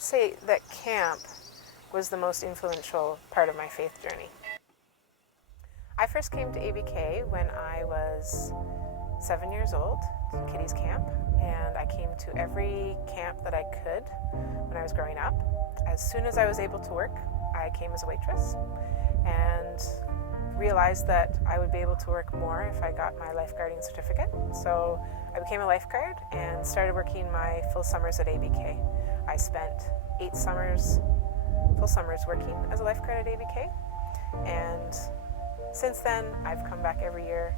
would say that camp was the most influential part of my faith journey. I first came to ABK when I was 7 years old, kiddies camp, and I came to every camp that I could when I was growing up. As soon as I was able to work, I came as a waitress and realized that I would be able to work more if I got my lifeguarding certificate. So I became a lifeguard and started working my full summers at ABK. I spent 8 full summers working as a lifeguard at ABK, and since then I've come back every year,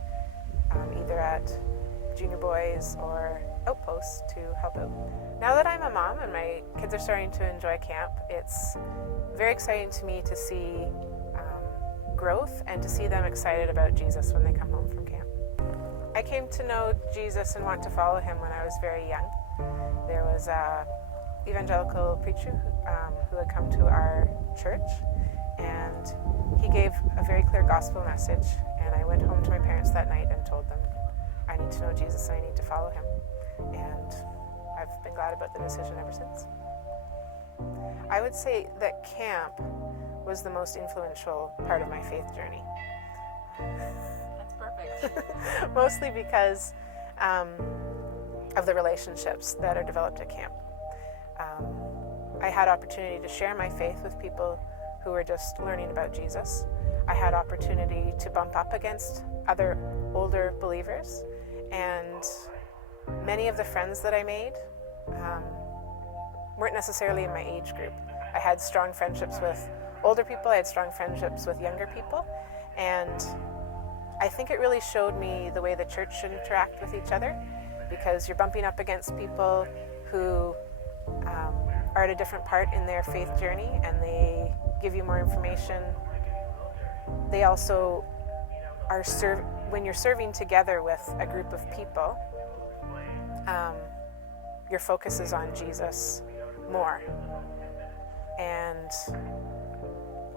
either at junior boys or outposts to help out. Now that I'm a mom and my kids are starting to enjoy camp, it's very exciting to me to see growth and to see them excited about Jesus when they come home from camp. I came to know Jesus and want to follow him when I was very young. There was an evangelical preacher who had come to our church, and he gave a very clear gospel message, and I went home to my parents that night and told them, I need to know Jesus and I need to follow him. And I've been glad about the decision ever since. I would say that camp was the most influential part of my faith journey. That's perfect. Mostly because of the relationships that are developed at camp. I had opportunity to share my faith with people who were just learning about Jesus. I had opportunity to bump up against other older believers, and many of the friends that I made weren't necessarily in my age group. I had strong friendships with older people, I had strong friendships with younger people, and I think it really showed me the way the church should interact with each other, because you're bumping up against people who are at a different part in their faith journey, and they give you more information. They also are when you're serving together with a group of people, your focus is on Jesus more. And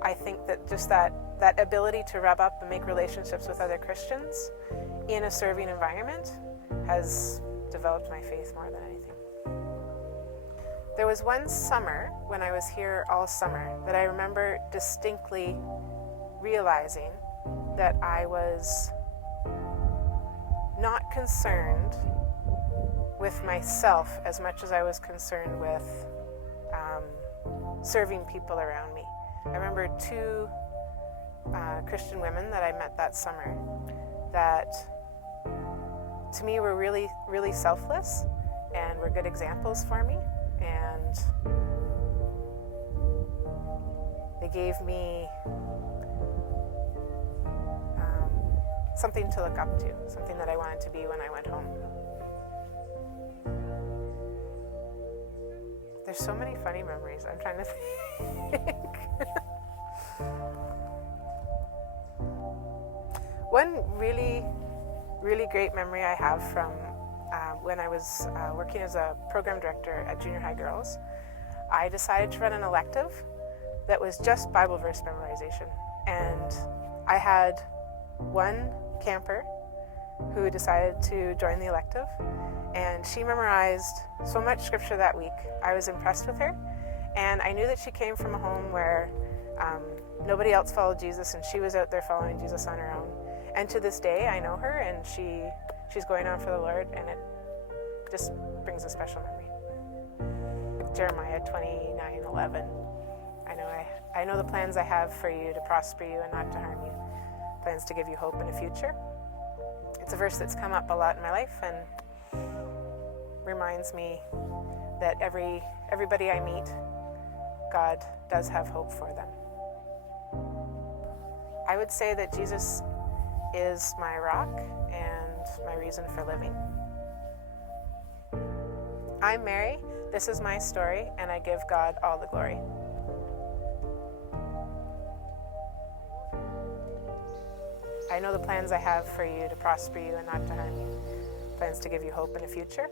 I think that just that ability to rub up and make relationships with other Christians in a serving environment has developed my faith more than anything. There was one summer when I was here all summer that I remember distinctly realizing that I was not concerned with myself as much as I was concerned with serving people around me. I remember 2 Christian women that I met that summer that to me were really, really selfless and were good examples for me, and they gave me something to look up to, something that I wanted to be when I went home. There's so many funny memories. I'm trying to think. One really, really great memory I have from when I was working as a program director at junior high girls, I decided to run an elective that was just Bible verse memorization. And I had one camper who decided to join the elective, and she memorized so much scripture that week. I was impressed with her, and I knew that she came from a home where nobody else followed Jesus, and she was out there following Jesus on her own. And to this day, I know her, and she's going on for the Lord, and it just brings a special memory. Jeremiah 29:11. I know the plans I have for you to prosper you and not to harm you, plans to give you hope and a future. It's a verse that's come up a lot in my life and reminds me that everybody I meet, God does have hope for them. I would say that Jesus is my rock and my reason for living. I'm Mary, this is my story, and I give God all the glory. I know the plans I have for you to prosper you and not to harm you, plans to give you hope and a future.